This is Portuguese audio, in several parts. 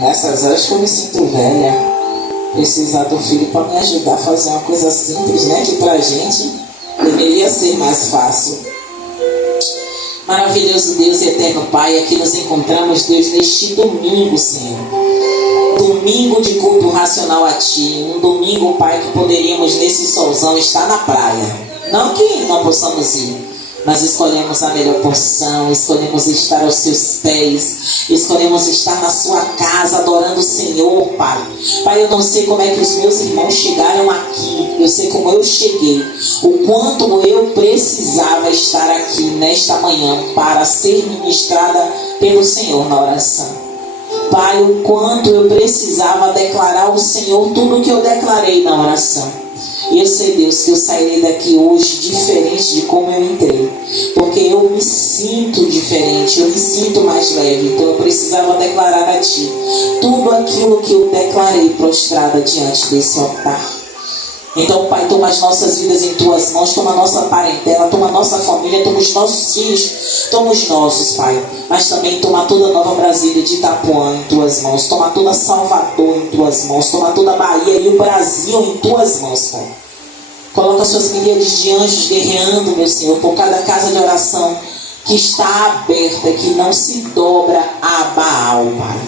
Nessas horas que eu me sinto velha, precisar do filho para me ajudar a fazer uma coisa simples, né? Que pra gente deveria ser mais fácil. Maravilhoso Deus e eterno Pai, aqui nos encontramos, Deus, neste domingo, Senhor. Domingo de culto racional a Ti. Um domingo, Pai, que poderíamos nesse solzão estar na praia. Não que não possamos ir, mas escolhemos a melhor porção, escolhemos estar aos Seus pés, escolhemos estar na Sua casa adorando o Senhor, Pai. Pai, eu não sei como é que os meus irmãos chegaram aqui, eu sei como eu cheguei, o quanto eu precisava estar aqui nesta manhã para ser ministrada pelo Senhor na oração. Pai, o quanto eu precisava declarar ao Senhor tudo o que eu declarei na oração. E eu sei, Deus, que eu sairei daqui hoje diferente de como eu entrei. Porque eu me sinto diferente, eu me sinto mais leve. Então eu precisava declarar a Ti tudo aquilo que eu declarei prostrada diante desse altar. Então, Pai, toma as nossas vidas em Tuas mãos, toma a nossa parentela, toma a nossa família, toma os nossos filhos, toma os nossos, Pai. Mas também toma toda a Nova Brasília de Itapuã em Tuas mãos, toma toda Salvador em Tuas mãos, toma toda a Bahia e o Brasil em Tuas mãos, Pai. Coloca suas milhares de anjos guerreando, meu Senhor, por cada casa de oração que está aberta, que não se dobra a Baal, Pai.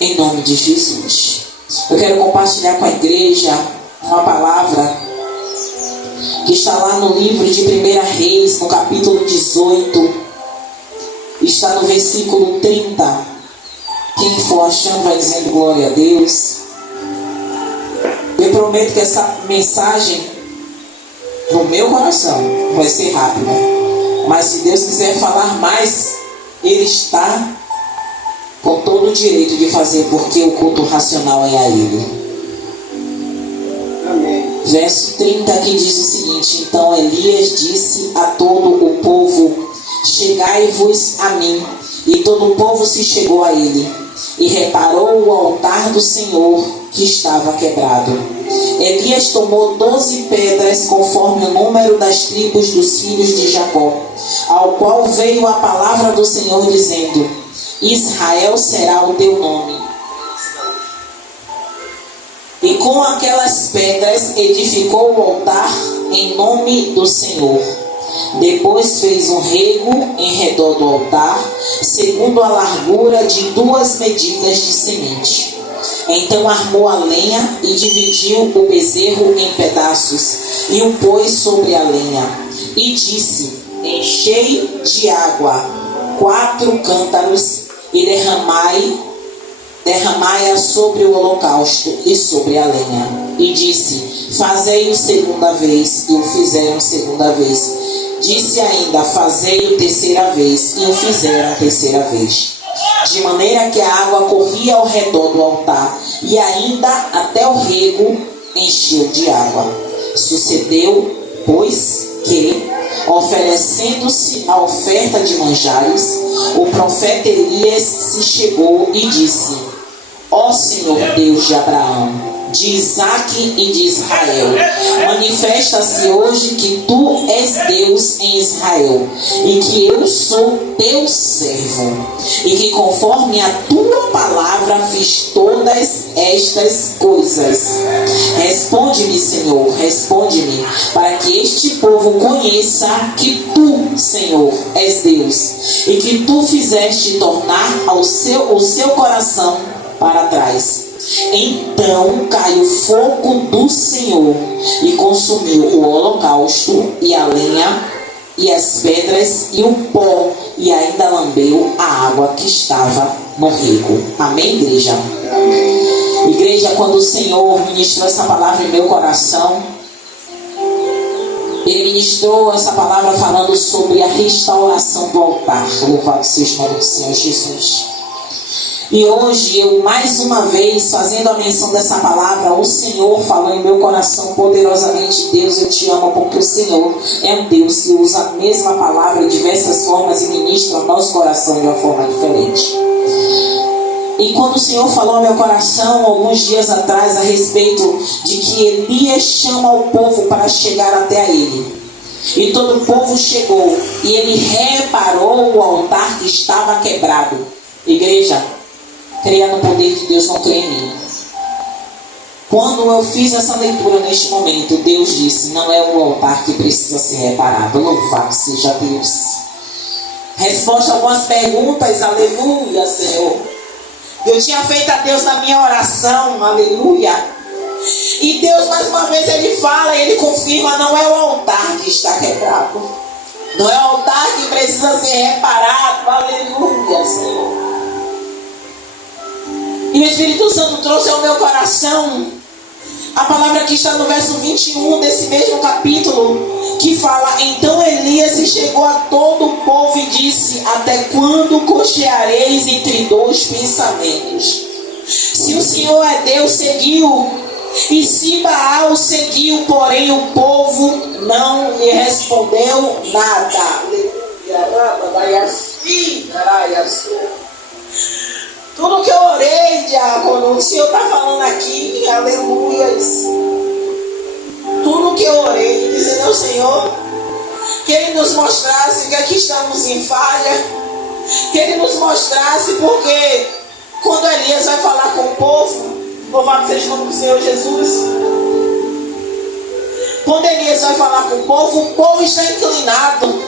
Em nome de Jesus. Eu quero compartilhar com a igreja uma palavra que está lá no livro de 1 Reis, no capítulo 18, está no versículo 30. Quem for achando vai dizendo glória a Deus. Eu prometo que essa mensagem no meu coração vai ser rápida, mas se Deus quiser falar mais, Ele está com todo o direito de fazer, porque o culto racional é a Ele. Verso 30 aqui diz o seguinte: então Elias disse a todo o povo: chegai-vos a mim. E todo o povo se chegou a ele, e reparou o altar do Senhor que estava quebrado. Elias tomou 12 pedras, conforme o número das tribos dos filhos de Jacó, ao qual veio a palavra do Senhor dizendo: Israel será o teu nome. E com aquelas pedras edificou o altar em nome do Senhor. Depois fez um rego em redor do altar, segundo a largura de 2 medidas de semente. Então armou a lenha e dividiu o bezerro em pedaços, e o pôs sobre a lenha. E disse: enchei de água 4 cântaros e derramai-a sobre o holocausto e sobre a lenha. E disse: fazei-o segunda vez, e o fizeram segunda vez. Disse ainda: fazei-o terceira vez, e o fizeram terceira vez. De maneira que a água corria ao redor do altar, e ainda até o rego encheu de água. Sucedeu, pois, que, oferecendo-se a oferta de manjares, o profeta Elias se chegou e disse: ó Senhor Deus de Abraão, de Isaque e de Israel, manifesta-se hoje que tu és Deus em Israel, e que eu sou teu servo, e que conforme a tua palavra fiz todas estas coisas. Responde-me, Senhor, responde-me, para que este povo conheça que tu, Senhor, és Deus, e que tu fizeste tornar o seu coração para trás. Então caiu fogo do Senhor e consumiu o holocausto e a lenha e as pedras e o pó, e ainda lambeu a água que estava no rego. Amém, igreja? Amém. Igreja, quando o Senhor ministrou essa palavra em meu coração, Ele ministrou essa palavra falando sobre a restauração do altar. Louvado seja o nome do Senhor Jesus. E hoje eu mais uma vez, fazendo a menção dessa palavra, o Senhor falou em meu coração poderosamente: Deus, eu te amo, porque o Senhor é um Deus que usa a mesma palavra de diversas formas e ministra ao nosso coração de uma forma diferente. E quando o Senhor falou ao meu coração alguns dias atrás a respeito de que Elias chama o povo para chegar até a ele, e todo o povo chegou, e ele reparou o altar que estava quebrado. Igreja, Creia no poder de Deus, não creia em mim. Quando eu fiz essa leitura neste momento, Deus disse: não é o altar que precisa ser reparado. Louvado seja Deus. Resposta a algumas perguntas. Aleluia, Senhor. Eu tinha feito a Deus na minha oração. Aleluia. E Deus mais uma vez Ele fala, Ele confirma: não é o altar que está quebrado. Não é o altar que precisa ser reparado. Aleluia, Senhor. E o Espírito Santo trouxe ao meu coração a palavra que está no verso 21 desse mesmo capítulo, que fala: então Elias se chegou a todo o povo e disse: até quando cocheareis entre dois pensamentos? Se o Senhor é Deus, seguiu, e se Baal seguiu, porém o povo não lhe respondeu nada. Tudo que eu orei, diácono, o Senhor está falando aqui, aleluia. Tudo que eu orei, dizendo ao Senhor que Ele nos mostrasse que aqui estamos em falha, que Ele nos mostrasse, porque quando Elias vai falar com o povo, louvado seja o nome do Senhor Jesus, quando Elias vai falar com o povo está inclinado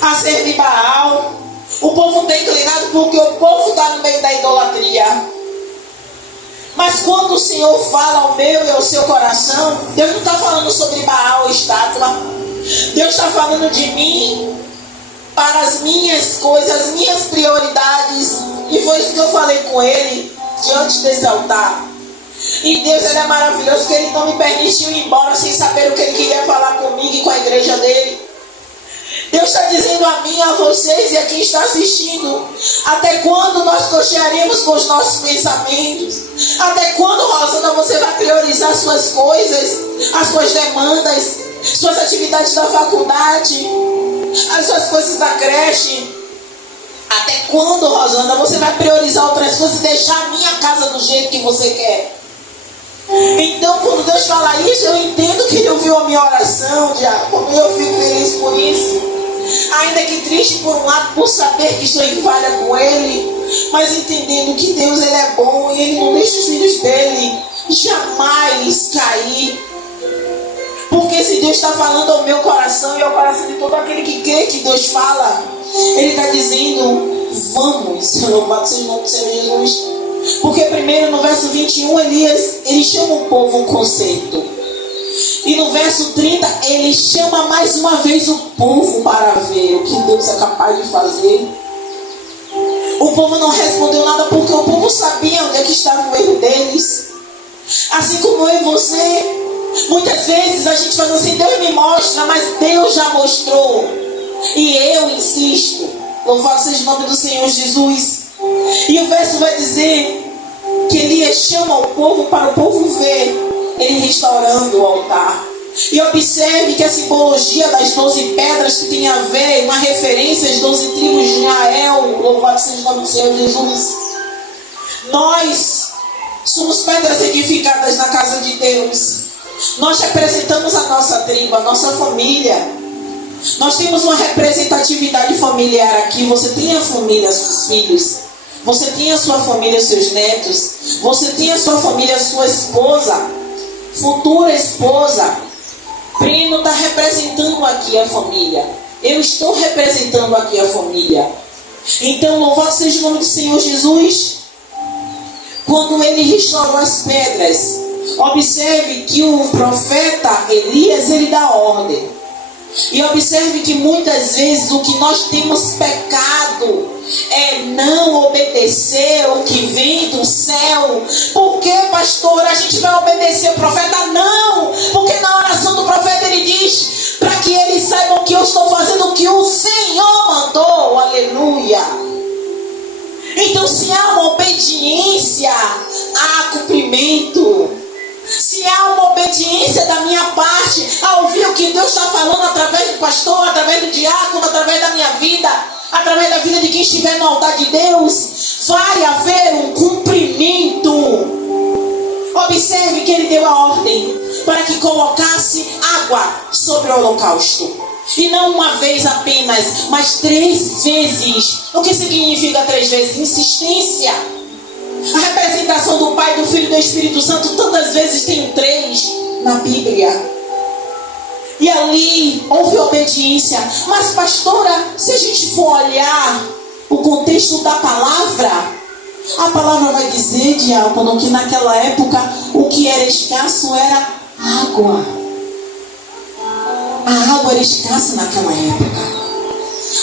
a servir Baal. O povo está inclinado porque o povo está no meio da idolatria. Mas quando o Senhor fala ao meu e ao seu coração, Deus não está falando sobre Baal ou estátua. Deus está falando de mim, para as minhas coisas, as minhas prioridades. E foi isso que eu falei com Ele diante desse altar. E Deus, Ele é maravilhoso, porque Ele não me permitiu ir embora sem saber o que Ele queria falar comigo e com a igreja dele. Deus está dizendo a mim, a vocês e a quem está assistindo: até quando nós cochearemos com os nossos pensamentos? Até quando, Rosana, você vai priorizar suas coisas, as suas demandas, suas atividades da faculdade, as suas coisas da creche? Até quando, Rosana, você vai priorizar outras coisas e deixar a minha casa do jeito que você quer? Então, quando Deus fala isso, eu entendo que Ele ouviu a minha oração, diácono, e eu fico feliz por isso. Ainda que triste por um lado, por saber que estou em falha com Ele, mas entendendo que Deus, Ele é bom e Ele não deixa os filhos dEle jamais cair. Porque se Deus está falando ao meu coração e ao coração de todo aquele que crê que Deus fala, Ele está dizendo: vamos, louvado seja o nome do Senhor Jesus. Porque primeiro no verso 21, Elias, ele chama o povo um concerto. E no verso 30, ele chama mais uma vez o povo para ver o que Deus é capaz de fazer. O povo não respondeu nada porque o povo sabia onde é que estava o erro deles. Assim como eu e você, muitas vezes a gente faz assim: Deus me mostra, mas Deus já mostrou. E eu insisto, louvado seja o nome do Senhor Jesus. E o verso vai dizer que Elias chama o povo para o povo ver ele restaurando o altar. E observe que a simbologia das 12 pedras, que tem a ver, uma referência às 12 tribos de Israel, louvado seja o nome do Senhor Jesus. Nós somos pedras edificadas na casa de Deus. Nós representamos a nossa tribo, a nossa família. Nós temos uma representatividade familiar aqui. Você tem a família, seus filhos. Você tem a sua família, seus netos. Você tem a sua família, sua esposa, futura esposa. Breno está representando aqui a família. Eu estou representando aqui a família. Então, louvado seja o nome do Senhor Jesus. Quando ele restaurou as pedras, observe que o profeta Elias, ele dá ordem. E observe que muitas vezes o que nós temos pecado é não obedecer o que vem do céu. Por que, pastor, a gente vai obedecer o profeta? Não, porque na oração do profeta ele diz para que eles saibam que eu estou fazendo o que o Senhor mandou. Aleluia. Então, se há uma obediência, há cumprimento. Se há uma obediência da minha parte a ouvir o que Deus está falando através do pastor, através do diácono, através da minha vida, através da vida de quem estiver no altar de Deus, vai haver um cumprimento. Observe que ele deu a ordem para que colocasse água sobre o holocausto. E não uma vez apenas, mas 3 vezes. O que significa 3 vezes? Insistência. A representação do Pai, do Filho e do Espírito Santo, tantas vezes tem 3 na Bíblia. E ali houve obediência. Mas pastora, se a gente for olhar o contexto da palavra, a palavra vai dizer, diácono, que naquela época o que era escasso era água. A água era escassa naquela época.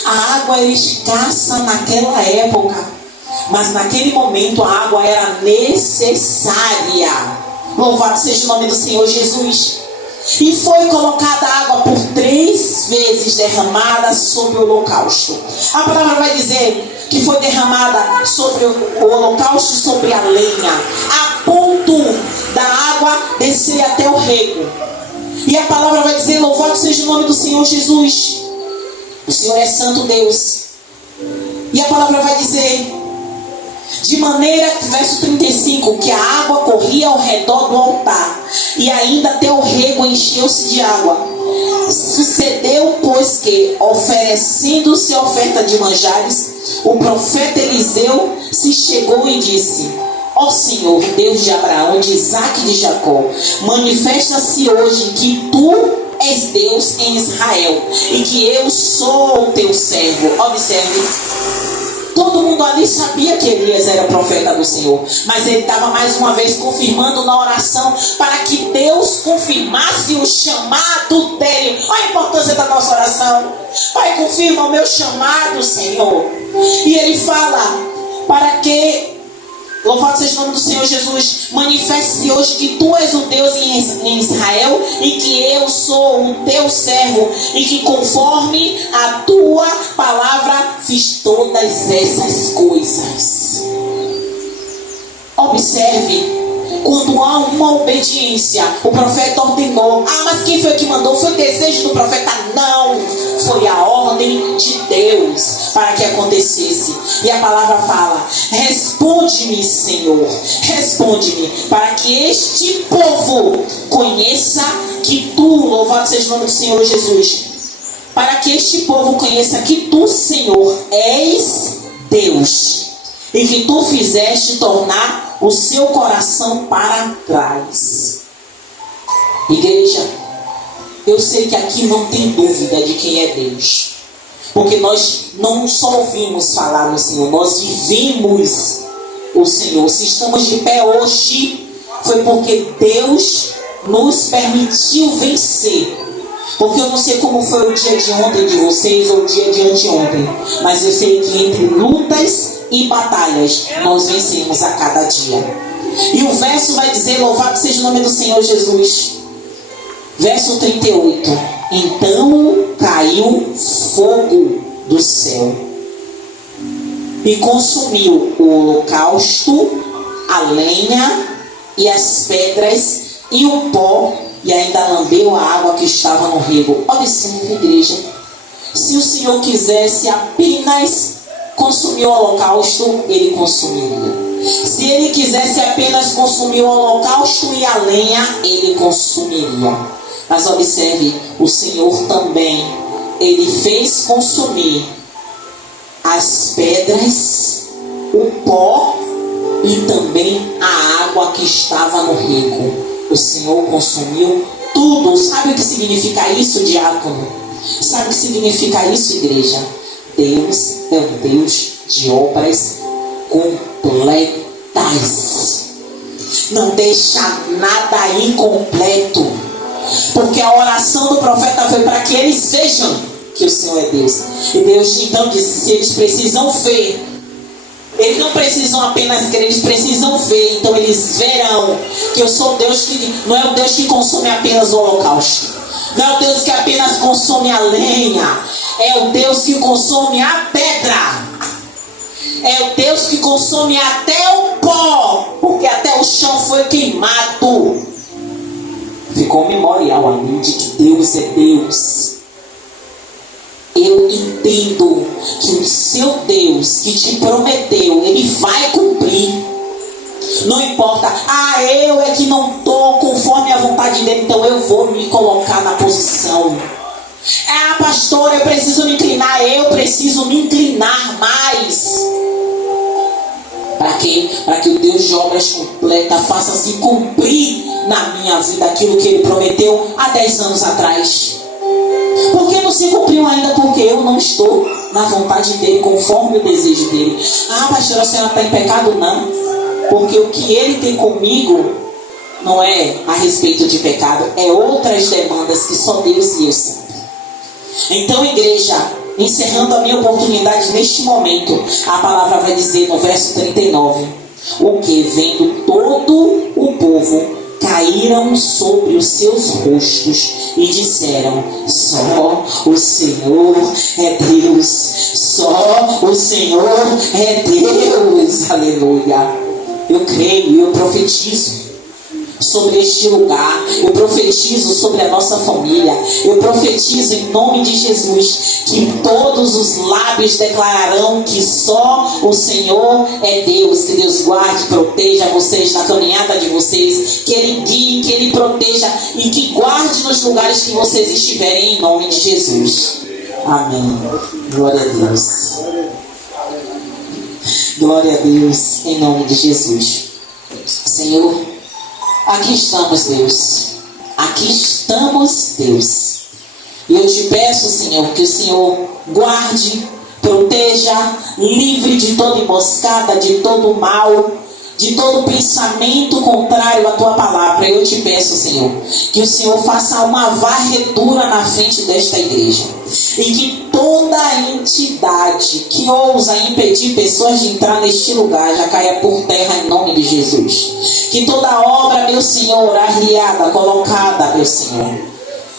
A água era escassa naquela época. Mas naquele momento a água era necessária. Louvado seja o nome do Senhor Jesus. E foi colocada água por 3 vezes derramada sobre o holocausto. A palavra vai dizer que foi derramada sobre o holocausto, sobre a lenha, a ponto da água descer até o rego. E a palavra vai dizer, louvado seja o nome do Senhor Jesus. O Senhor é santo Deus. E a palavra vai dizer, de maneira, verso 35, que a água corria ao redor do altar, e ainda até o rego encheu-se de água. Sucedeu, pois, que, oferecendo-se a oferta de manjares, o profeta Eliseu se chegou e disse: ó Senhor, Deus de Abraão, de Isaque e de Jacó, manifesta-se hoje que tu és Deus em Israel, e que eu sou o teu servo. Observe. Todo mundo ali sabia que Elias era profeta do Senhor, mas ele estava mais uma vez confirmando na oração para que Deus confirmasse o chamado dele. Olha a importância da nossa oração. Pai, confirma o meu chamado, Senhor. E ele fala para que, louvado seja o nome do Senhor Jesus, manifeste-se hoje que tu és o Deus em Israel e que eu sou o teu servo e que conforme a tua palavra fiz todas essas coisas. Observe, quando há uma obediência, o profeta ordenou. Ah, mas quem foi que mandou? Foi o desejo do profeta? Não, foi a ordem de Deus para que acontecesse. E a palavra fala: responde-me, Senhor, responde-me, para que este povo conheça que tu, louvado seja o nome do Senhor Jesus, para que este povo conheça que tu, Senhor, és Deus, e que tu fizeste tornar o seu coração para trás. Igreja, eu sei que aqui não tem dúvida de quem é Deus, porque nós não só ouvimos falar no Senhor, nós vivemos o Senhor. Se estamos de pé hoje, foi porque Deus nos permitiu vencer. Porque eu não sei como foi o dia de ontem de vocês ou o dia de anteontem, mas eu sei que entre lutas e batalhas nós vencemos a cada dia. E o verso vai dizer, louvado seja o nome do Senhor Jesus. Verso 38. Então caiu fogo do céu e consumiu o holocausto, a lenha e as pedras e o pó, e ainda lambeu a água que estava no rego. Observe, igreja, se o Senhor quisesse apenas consumir o holocausto, ele consumiria. Se ele quisesse apenas consumir o holocausto e a lenha, ele consumiria. Mas observe, o Senhor também, ele fez consumir as pedras, o pó e também a água que estava no rego. O Senhor consumiu tudo. Sabe o que significa isso, diácono? Sabe o que significa isso, igreja? Deus é um Deus de obras completas. Não deixa nada incompleto. Porque a oração do profeta foi para que eles vejam que o Senhor é Deus. E Deus então disse: se eles precisam ver, eles não precisam apenas crer, eles precisam ver. Então eles verão que eu sou o Deus que não é o Deus que consome apenas o holocausto, não é o Deus que apenas consome a lenha, é o Deus que consome a pedra, é o Deus que consome até o pó, porque até o chão foi queimado. Ficou um memorial ali de que Deus é Deus. Eu entendo que o seu Deus que te prometeu, ele vai cumprir. Não importa, eu é que não estou conforme a vontade dele, então eu vou me colocar na posição. Pastor, eu preciso me inclinar mais. Para quê? Para que o Deus de obras completa faça se cumprir na minha vida aquilo que Ele prometeu há 10 anos atrás. Porque não se cumpriu ainda? Porque eu não estou na vontade dEle, conforme o desejo dEle. Ah, pastora, a senhora está em pecado? Não. Porque o que Ele tem comigo não é a respeito de pecado, é outras demandas que só Deus e eu sabem. Então, igreja, encerrando a minha oportunidade neste momento, a palavra vai dizer no verso 39: o que, vendo todo o povo, caíram sobre os seus rostos e disseram: só o Senhor é Deus, só o Senhor é Deus. Aleluia. Eu creio, eu profetizo sobre este lugar, eu profetizo sobre a nossa família, eu profetizo em nome de Jesus que todos os lábios declararão que só o Senhor é Deus. Que Deus guarde, proteja vocês na caminhada de vocês, que Ele guie, que Ele proteja e que guarde nos lugares que vocês estiverem, em nome de Jesus. Amém. Glória a Deus. Glória a Deus, em nome de Jesus. Senhor, aqui estamos, Deus. Aqui estamos, Deus. E eu te peço, Senhor, que o Senhor guarde, proteja, livre de toda emboscada, de todo mal, de todo pensamento contrário à tua palavra. Eu te peço, Senhor, que o Senhor faça uma varredura na frente desta igreja. E que toda entidade que ousa impedir pessoas de entrar neste lugar já caia por terra em nome de Jesus. Que toda obra, meu Senhor, arriada, colocada, meu Senhor,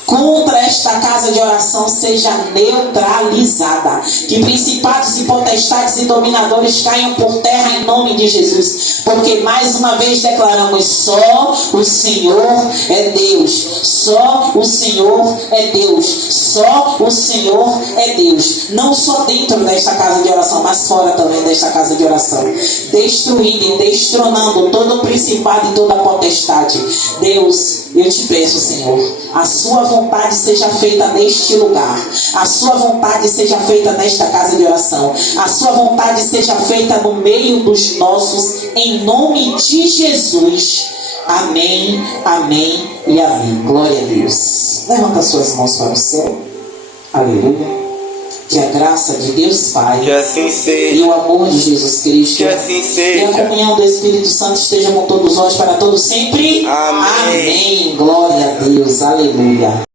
contra esta casa de oração seja neutralizada. Que principados e potestades e dominadores caiam por terra em nome de Jesus. Porque mais uma vez declaramos: só o Senhor é Deus. Só o Senhor é Deus. Só o Senhor é Deus. Não só dentro desta casa de oração, mas fora também desta casa de oração. Destruindo e destronando todo principado e toda potestade. Deus, eu te peço, Senhor, a sua vontade seja feita neste lugar. A sua vontade seja feita nesta casa de oração. A sua vontade seja feita no meio dos nossos, em nome de Jesus. Amém, amém e amém. Glória a Deus. Levanta suas mãos para o céu. Aleluia. Que a graça de Deus Pai, que assim seja, e o amor de Jesus Cristo, que assim seja, e a comunhão do Espírito Santo esteja com todos nós para todos sempre. Amém. Amém. Glória a Deus. Aleluia.